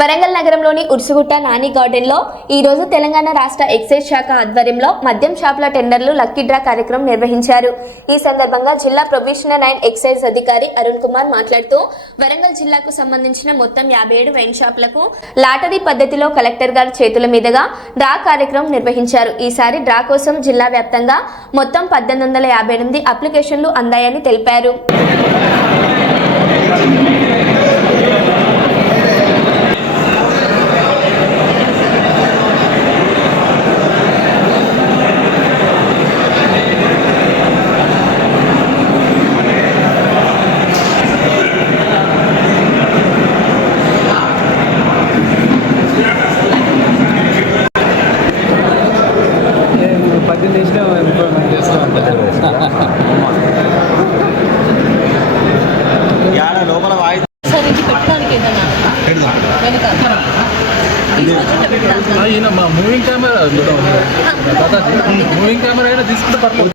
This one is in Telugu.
వరంగల్ నగరంలోని ఉర్సుగుట్ట నాని గార్డెన్లో ఈరోజు తెలంగాణ రాష్ట్ర ఎక్సైజ్ శాఖ ఆధ్వర్యంలో మద్యం షాపుల టెండర్లు లక్కీ డ్రా కార్యక్రమం నిర్వహించారు. ఈ సందర్భంగా జిల్లా ప్రొబేషనర్ అండ్ ఎక్సైజ్ అధికారి అరుణ్ కుమార్ మాట్లాడుతూ వరంగల్ జిల్లాకు సంబంధించిన మొత్తం 57 వైన్ షాపులకు లాటరీ పద్ధతిలో కలెక్టర్ గారి చేతుల మీదుగా డ్రా కార్యక్రమం నిర్వహించారు. ఈసారి డ్రా కోసం జిల్లా వ్యాప్తంగా మొత్తం 1858 అప్లికేషన్లు అందాయని తెలిపారు. ఇంప్రూవ్మెంట్ చేస్తూ ఉంటుంది. లోపల వాయిస్ మూవింగ్ కెమెరా అయినా తీసుకుంటే పర్లేదు.